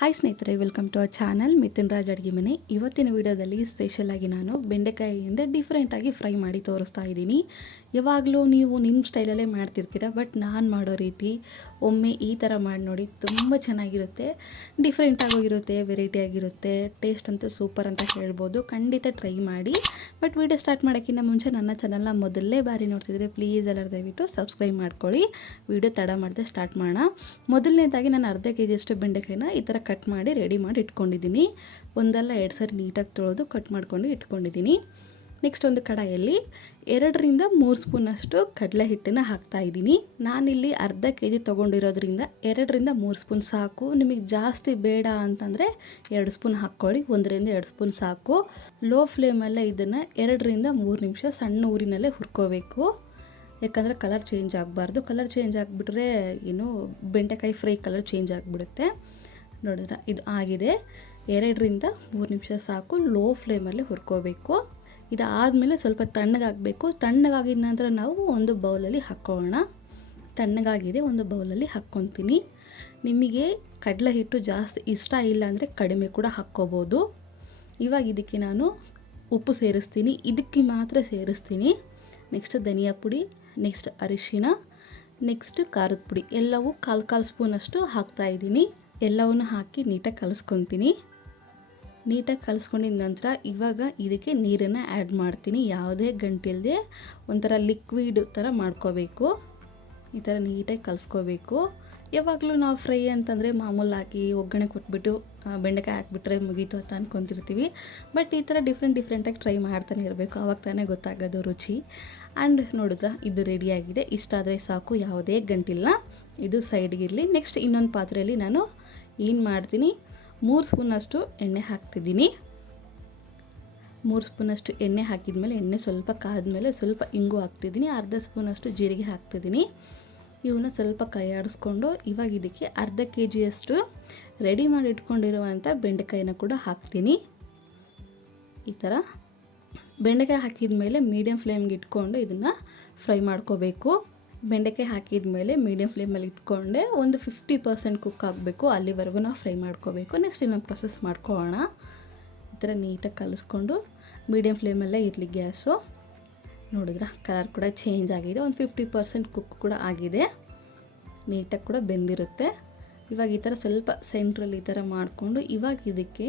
Hi ಸ್ನೇಹಿತರೆ, welcome to our channel Mithun Raj ಅಡುಗೆ ಮನೆ. ಇವತ್ತಿನ ವಿಡಿಯೋದಲ್ಲಿ ಸ್ಪೆಷಲಾಗಿ ನಾನು ಬೆಂಡೆಕಾಯಿಯಿಂದ ಡಿಫ್ರೆಂಟಾಗಿ ಫ್ರೈ ಮಾಡಿ ತೋರಿಸ್ತಾ ಇದ್ದೀನಿ. ಯಾವಾಗಲೂ ನೀವು ನಿಮ್ಮ ಸ್ಟೈಲಲ್ಲೇ ಮಾಡ್ತಿರ್ತೀರ, ಬಟ್ ನಾನು ಮಾಡೋ ರೀತಿ ಒಮ್ಮೆ ಈ ಥರ ಮಾಡಿ ನೋಡಿ. ತುಂಬ ಚೆನ್ನಾಗಿರುತ್ತೆ, ಡಿಫ್ರೆಂಟಾಗಿರುತ್ತೆ, ವೆರೈಟಿಯಾಗಿರುತ್ತೆ. ಟೇಸ್ಟ್ ಅಂತೂ ಸೂಪರ್ ಅಂತ ಹೇಳ್ಬೋದು. ಖಂಡಿತ ಟ್ರೈ ಮಾಡಿ. ಬಟ್ ವಿಡಿಯೋ ಸ್ಟಾರ್ಟ್ ಮಾಡೋಕ್ಕಿಂತ ಮುಂಚೆ ನನ್ನ ಚಾನಲ್ನ ಮೊದಲನೇ ಬಾರಿ ನೋಡ್ತಿದ್ರೆ ಪ್ಲೀಸ್ ಎಲ್ಲರೂ ದಯವಿಟ್ಟು ಸಬ್ಸ್ಕ್ರೈಬ್ ಮಾಡ್ಕೊಳ್ಳಿ. ವಿಡಿಯೋ ತಡ ಮಾಡದೆ ಸ್ಟಾರ್ಟ್ ಮಾಡೋಣ. ಮೊದಲನೇದಾಗಿ ನಾನು ಅರ್ಧ ಕೆಜಿಯಷ್ಟು ಬೆಂಡೆಕಾಯಿನ ಈ ಥರ ಕಟ್ ಮಾಡಿ ರೆಡಿ ಮಾಡಿ ಇಟ್ಕೊಂಡಿದ್ದೀನಿ. ಒಂದಲ್ಲ ಎರಡು ಸರಿ ನೀಟಾಗಿ ತೊಳೆದು ಕಟ್ ಮಾಡ್ಕೊಂಡು ಇಟ್ಕೊಂಡಿದ್ದೀನಿ. ನೆಕ್ಸ್ಟ್ ಒಂದು ಕಡಾಯಲ್ಲಿ 2ರಿಂದ 3 ಸ್ಪೂನಷ್ಟು ಕಡಲೆ ಹಿಟ್ಟನ್ನು ಹಾಕ್ತಾಯಿದ್ದೀನಿ. ನಾನಿಲ್ಲಿ ಅರ್ಧ ಕೆಜಿ ತೊಗೊಂಡಿರೋದ್ರಿಂದ 2ರಿಂದ 3 ಸ್ಪೂನ್ ಸಾಕು. ನಿಮಗೆ ಜಾಸ್ತಿ ಬೇಡ ಅಂತಂದರೆ 2 ಸ್ಪೂನ್ ಹಾಕ್ಕೊಳ್ಳಿ. 1ರಿಂದ 2 ಸ್ಪೂನ್ ಸಾಕು. ಲೋ ಫ್ಲೇಮಲ್ಲೇ ಇದನ್ನು 2ರಿಂದ 3 ನಿಮಿಷ ಸಣ್ಣ ಊರಿನಲ್ಲೇ ಹುರ್ಕೋಬೇಕು. ಯಾಕಂದರೆ ಕಲರ್ ಚೇಂಜ್ ಆಗಬಾರ್ದು. ಕಲರ್ ಚೇಂಜ್ ಆಗಿಬಿಟ್ರೆ ಬೆಂಡೆಕಾಯಿ ಫ್ರೈ ಕಲರ್ ಚೇಂಜ್ ಆಗಿಬಿಡುತ್ತೆ. ನೋಡಿದ್ರೆ ಇದು ಆಗಿದೆ. 2ರಿಂದ 3 ನಿಮಿಷ ಸಾಕು. ಲೋ ಫ್ಲೇಮಲ್ಲಿ ಹುರ್ಕೋಬೇಕು. ಇದಾದಮೇಲೆ ಸ್ವಲ್ಪ ತಣ್ಣಗಾಗಬೇಕು. ತಣ್ಣಗಾಗಿದ ನಂತರ ನಾವು ಒಂದು ಬೌಲಲ್ಲಿ ಹಾಕ್ಕೊಳ್ಳೋಣ. ತಣ್ಣಗಾಗಿದೆ, ಒಂದು ಬೌಲಲ್ಲಿ ಹಾಕ್ಕೊತೀನಿ. ನಿಮಗೆ ಕಡಲೆ ಹಿಟ್ಟು ಜಾಸ್ತಿ ಇಷ್ಟ ಇಲ್ಲ ಅಂದರೆ ಕಡಿಮೆ ಕೂಡ ಹಾಕ್ಕೋಬೋದು. ಇವಾಗ ಇದಕ್ಕೆ ನಾನು ಉಪ್ಪು ಸೇರಿಸ್ತೀನಿ. ಇದಕ್ಕೆ ಮಾತ್ರ ಸೇರಿಸ್ತೀನಿ. ನೆಕ್ಸ್ಟ್ ಧನಿಯಾ ಪುಡಿ, ನೆಕ್ಸ್ಟ್ ಅರಿಶಿಣ, ನೆಕ್ಸ್ಟ್ ಖಾರದ ಪುಡಿ ಎಲ್ಲವೂ ಕಾಲು ಸ್ಪೂನಷ್ಟು ಹಾಕ್ತಾಯಿದ್ದೀನಿ. ಎಲ್ಲವನ್ನು ಹಾಕಿ ನೀಟಾಗಿ ಕಲಿಸ್ಕೊತೀನಿ. ನೀಟಾಗಿ ಕಲಿಸ್ಕೊಂಡಿದ ನಂತರ ಇವಾಗ ಇದಕ್ಕೆ ನೀರನ್ನು ಆ್ಯಡ್ ಮಾಡ್ತೀನಿ. ಯಾವುದೇ ಗಂಟಿಲ್ಲದೆ ಒಂಥರ ಲಿಕ್ವಿಡ್ ಥರ ಮಾಡ್ಕೋಬೇಕು. ಈ ಥರ ನೀಟಾಗಿ ಕಲಿಸ್ಕೋಬೇಕು. ಯಾವಾಗಲೂ ನಾವು ಫ್ರೈ ಅಂತಂದರೆ ಮಾಮೂಲಾಗಿ ಒಗ್ಗರಣೆ ಕೊಟ್ಬಿಟ್ಟು ಬೆಂಡೆಕಾಯಿ ಹಾಕ್ಬಿಟ್ರೆ ಮುಗೀತು ಅಂತ ಅಂದ್ಕೊತಿರ್ತೀವಿ. ಬಟ್ ಈ ಥರ ಡಿಫ್ರೆಂಟಾಗಿ ಟ್ರೈ ಮಾಡ್ತಾನೆ ಇರಬೇಕು. ಆವಾಗ ತಾನೇ ಗೊತ್ತಾಗೋದು ರುಚಿ. ಆ್ಯಂಡ್ ನೋಡಿದ್ರೆ ಇದು ರೆಡಿಯಾಗಿದೆ. ಇಷ್ಟಾದರೆ ಸಾಕು, ಯಾವುದೇ ಗಂಟಿಲ್ಲ. ಇದು ಸೈಡ್ಗಿರಲಿ. ನೆಕ್ಸ್ಟ್ ಇನ್ನೊಂದು ಪಾತ್ರೆಯಲ್ಲಿ ನಾನು ಏನು ಮಾಡ್ತೀನಿ, 3 ಸ್ಪೂನಷ್ಟು ಎಣ್ಣೆ ಹಾಕ್ತಿದ್ದೀನಿ. 3 ಸ್ಪೂನಷ್ಟು ಎಣ್ಣೆ ಹಾಕಿದ್ಮೇಲೆ ಎಣ್ಣೆ ಸ್ವಲ್ಪ ಕಾದ್ಮೇಲೆ ಸ್ವಲ್ಪ ಇಂಗು ಹಾಕ್ತಿದ್ದೀನಿ. ಅರ್ಧ ಸ್ಪೂನಷ್ಟು ಜೀರಿಗೆ ಹಾಕ್ತಿದ್ದೀನಿ. ಇವನ್ನ ಸ್ವಲ್ಪ ಕೈ ಆಡಿಸ್ಕೊಂಡು ಇವಾಗ ಇದಕ್ಕೆ ಅರ್ಧ ಕೆಜಿಯಷ್ಟು ರೆಡಿ ಮಾಡಿ ಇಟ್ಕೊಂಡಿರುವಂಥ ಬೆಂಡೆಕಾಯಿನ ಕೂಡ ಹಾಕ್ತೀನಿ. ಈ ಥರ ಬೆಂಡೆಕಾಯಿ ಹಾಕಿದ ಮೇಲೆ ಮೀಡಿಯಮ್ ಫ್ಲೇಮ್ಗೆ ಇಟ್ಕೊಂಡು ಇದನ್ನು ಫ್ರೈ ಮಾಡ್ಕೋಬೇಕು. ಬೆಂಡೆಕಾಯಿ ಹಾಕಿದ ಮೇಲೆ ಮೀಡಿಯಮ್ ಫ್ಲೇಮಲ್ಲಿ ಇಟ್ಕೊಂಡೆ ಒಂದು 50% ಕುಕ್ ಆಗಬೇಕು. ಅಲ್ಲಿವರೆಗೂ ನಾವು ಫ್ರೈ ಮಾಡ್ಕೋಬೇಕು. ನೆಕ್ಸ್ಟ್ ಇನ್ನೊಂದು ಪ್ರೊಸೆಸ್ ಮಾಡ್ಕೊಳ್ಳೋಣ. ಈ ಥರ ನೀಟಾಗಿ ಕಲಿಸ್ಕೊಂಡು ಮೀಡಿಯಮ್ ಫ್ಲೇಮಲ್ಲೇ ಇರಲಿ ಗ್ಯಾಸು. ನೋಡಿದ್ರೆ ಕಲರ್ ಕೂಡ ಚೇಂಜ್ ಆಗಿದೆ. ಒಂದು 50% ಕುಕ್ ಕೂಡ ಆಗಿದೆ. ನೀಟಾಗಿ ಕೂಡ ಬೆಂದಿರುತ್ತೆ. ಇವಾಗ ಈ ಥರ ಸ್ವಲ್ಪ ಸೆಂಟ್ರಲ್ಲಿ ಈ ಥರ ಮಾಡಿಕೊಂಡು ಇವಾಗ ಇದಕ್ಕೆ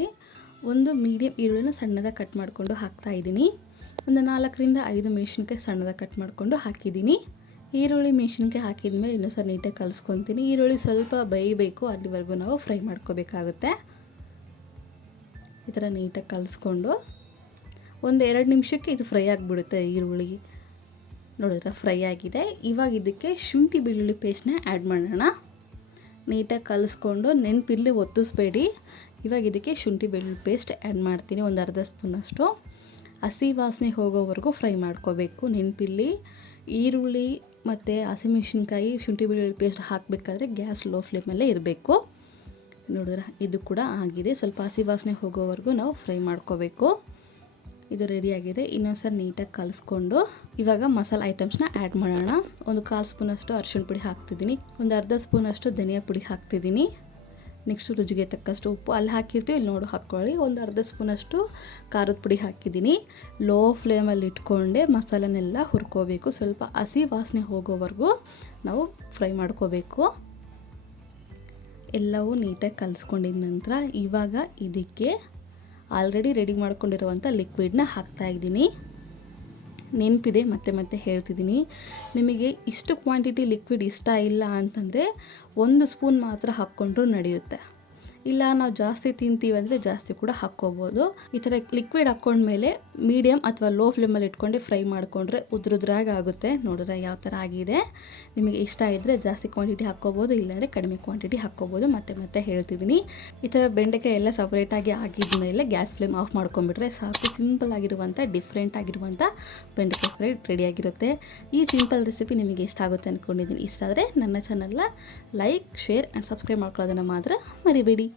ಒಂದು ಮೀಡಿಯಮ್ ಈರುಳ್ಳಿನ ಸಣ್ಣದಾಗಿ ಕಟ್ ಮಾಡಿಕೊಂಡು ಹಾಕ್ತಾಯಿದ್ದೀನಿ. ಒಂದು 4ರಿಂದ 5 ಮೆಣಸಿನ್ಕಾಯಿ ಸಣ್ಣದಾಗಿ ಕಟ್ ಮಾಡಿಕೊಂಡು ಹಾಕಿದ್ದೀನಿ. ಈರುಳ್ಳಿ ಮೆಣಸಿನ್ಕಾಯಿ ಹಾಕಿದ ಮೇಲೆ ಇನ್ನೂ ಸಹ ನೀಟಾಗಿ ಕಲಿಸ್ಕೊತೀನಿ. ಈರುಳ್ಳಿ ಸ್ವಲ್ಪ ಬೇಯಬೇಕು, ಅಲ್ಲಿವರೆಗೂ ನಾವು ಫ್ರೈ ಮಾಡ್ಕೋಬೇಕಾಗುತ್ತೆ. ಈ ಥರ ನೀಟಾಗಿ ಕಲಿಸ್ಕೊಂಡು ಒಂದು 2 ನಿಮಿಷಕ್ಕೆ ಇದು ಫ್ರೈ ಆಗಿಬಿಡುತ್ತೆ. ಈರುಳ್ಳಿ ನೋಡಿದ್ರೆ ಫ್ರೈ ಆಗಿದೆ. ಇವಾಗ ಇದಕ್ಕೆ ಶುಂಠಿ ಬೆಳ್ಳುಳ್ಳಿ ಪೇಸ್ಟ್ನ ಆ್ಯಡ್ ಮಾಡೋಣ. ನೀಟಾಗಿ ಕಲಿಸ್ಕೊಂಡು ನೆನಪಿಲ್ಲಿ ಒತ್ತಿಸ್ಬೇಡಿ. ಇವಾಗ ಇದಕ್ಕೆ ಶುಂಠಿ ಬೆಳ್ಳುಳ್ಳಿ ಪೇಸ್ಟ್ ಆ್ಯಡ್ ಮಾಡ್ತೀನಿ. ಒಂದು ಅರ್ಧ ಸ್ಪೂನಷ್ಟು. ಹಸಿ ವಾಸನೆ ಹೋಗೋವರೆಗೂ ಫ್ರೈ ಮಾಡ್ಕೋಬೇಕು. ನೆನಪಿಲ್ಲಿ ಈರುಳ್ಳಿ ಮತ್ತು ಹಸಿಮೆಣಸಿನ್ಕಾಯಿ ಶುಂಠಿ ಬೆಳ್ಳುಳ್ಳಿ ಪೇಸ್ಟ್ ಹಾಕಬೇಕಾದ್ರೆ ಗ್ಯಾಸ್ ಲೋ ಫ್ಲೇಮಲ್ಲೇ ಇರಬೇಕು. ನೋಡಿದ್ರೆ ಇದು ಕೂಡ ಆಗಿದೆ. ಸ್ವಲ್ಪ ಹಸಿ ವಾಸನೆ ಹೋಗೋವರೆಗೂ ನಾವು ಫ್ರೈ ಮಾಡ್ಕೋಬೇಕು. ಇದು ರೆಡಿಯಾಗಿದೆ. ಇನ್ನೊಂದ್ಸರಿ ನೀಟಾಗಿ ಕಲಿಸ್ಕೊಂಡು ಇವಾಗ ಮಸಾಲೆ ಐಟಮ್ಸ್ನ ಆ್ಯಡ್ ಮಾಡೋಣ. ಒಂದು 1/4 ಸ್ಪೂನಷ್ಟು ಅರಿಶಿಣ ಪುಡಿ ಹಾಕ್ತಿದ್ದೀನಿ. ಒಂದು ಅರ್ಧ ಸ್ಪೂನಷ್ಟು ಧನಿಯಾ ಪುಡಿ ಹಾಕ್ತಿದ್ದೀನಿ. ನೆಕ್ಸ್ಟ್ ರುಚಿಗೆ ತಕ್ಕಷ್ಟು ಉಪ್ಪು ಅಲ್ಲಿ ಹಾಕಿರ್ತೀವಿ, ಇಲ್ಲಿ ನೋಡು ಹಾಕ್ಕೊಳ್ಳಿ. ಒಂದು ಅರ್ಧ ಸ್ಪೂನಷ್ಟು ಖಾರದ ಪುಡಿ ಹಾಕಿದ್ದೀನಿ. ಲೋ ಫ್ಲೇಮಲ್ಲಿ ಇಟ್ಕೊಂಡೆ ಮಸಾಲನೆಲ್ಲ ಹುರ್ಕೋಬೇಕು. ಸ್ವಲ್ಪ ಹಸಿ ವಾಸನೆ ಹೋಗೋವರೆಗೂ ನಾವು ಫ್ರೈ ಮಾಡ್ಕೋಬೇಕು. ಎಲ್ಲವೂ ನೀಟಾಗಿ ಕಲಿಸ್ಕೊಂಡಿದ ನಂತರ ಇವಾಗ ಇದಕ್ಕೆ ಆಲ್ರೆಡಿ ರೆಡಿ ಮಾಡ್ಕೊಂಡಿರುವಂಥ ಲಿಕ್ವಿಡ್ನ ಹಾಕ್ತಾಯಿದ್ದೀನಿ. ನೆನಪಿದೆ, ಮತ್ತೆ ಹೇಳ್ತಿದ್ದೀನಿ. ನಿಮಗೆ ಇಷ್ಟು ಕ್ವಾಂಟಿಟಿ ಲಿಕ್ವಿಡ್ ಇಷ್ಟ ಇಲ್ಲ ಅಂತಂದರೆ 1 ಸ್ಪೂನ್ ಮಾತ್ರ ಹಾಕ್ಕೊಂಡ್ರೂ ನಡೆಯುತ್ತೆ. ಇಲ್ಲ ನಾವು ಜಾಸ್ತಿ ತಿಂತೀವಿ ಅಂದರೆ ಜಾಸ್ತಿ ಕೂಡ ಹಾಕ್ಕೋಬೋದು. ಈ ಥರ ಲಿಕ್ವಿಡ್ ಹಾಕ್ಕೊಂಡ್ಮೇಲೆ ಮೀಡಿಯಮ್ ಅಥವಾ ಲೋ ಫ್ಲೇಮಲ್ಲಿ ಇಟ್ಕೊಂಡೆ ಫ್ರೈ ಮಾಡಿಕೊಂಡ್ರೆ ಉದ್ರುದ್ರಾಗಿ ಆಗುತ್ತೆ. ನೋಡಿದ್ರೆ ಯಾವ ಥರ ಆಗಿದೆ. ನಿಮಗೆ ಇಷ್ಟ ಇದ್ದರೆ ಜಾಸ್ತಿ ಕ್ವಾಂಟಿಟಿ ಹಾಕ್ಕೋಬೋದು, ಇಲ್ಲಾಂದರೆ ಕಡಿಮೆ ಕ್ವಾಂಟಿಟಿ ಹಾಕ್ಕೋಬೋದು. ಮತ್ತೆ ಹೇಳ್ತಿದ್ದೀನಿ. ಈ ಥರ ಬೆಂಡೆಕಾಯಿ ಎಲ್ಲ ಸಪ್ರೇಟಾಗಿ ಆಗಿದ್ಮೇಲೆ ಗ್ಯಾಸ್ ಫ್ಲೇಮ್ ಆಫ್ ಮಾಡ್ಕೊಂಡ್ಬಿಟ್ರೆ ಸಾಕು. ಸಿಂಪಲ್ ಆಗಿರುವಂಥ ಡಿಫ್ರೆಂಟ್ ಆಗಿರುವಂಥ ಬೆಂಡೆಕಾಯಿ ಫ್ರೈ ರೆಡಿಯಾಗಿರುತ್ತೆ. ಈ ಸಿಂಪಲ್ ರೆಸಿಪಿ ನಿಮಗೆ ಇಷ್ಟ ಆಗುತ್ತೆ ಅಂದ್ಕೊಂಡಿದ್ದೀನಿ. ಇಷ್ಟ ಆದರೆ ನನ್ನ ಚಾನಲ್ನ ಲೈಕ್, ಶೇರ್ ಆ್ಯಂಡ್ ಸಬ್ಸ್ಕ್ರೈಬ್ ಮಾಡ್ಕೊಳ್ಳೋದನ್ನು ಮಾತ್ರ ಮರಿಬೇಡಿ.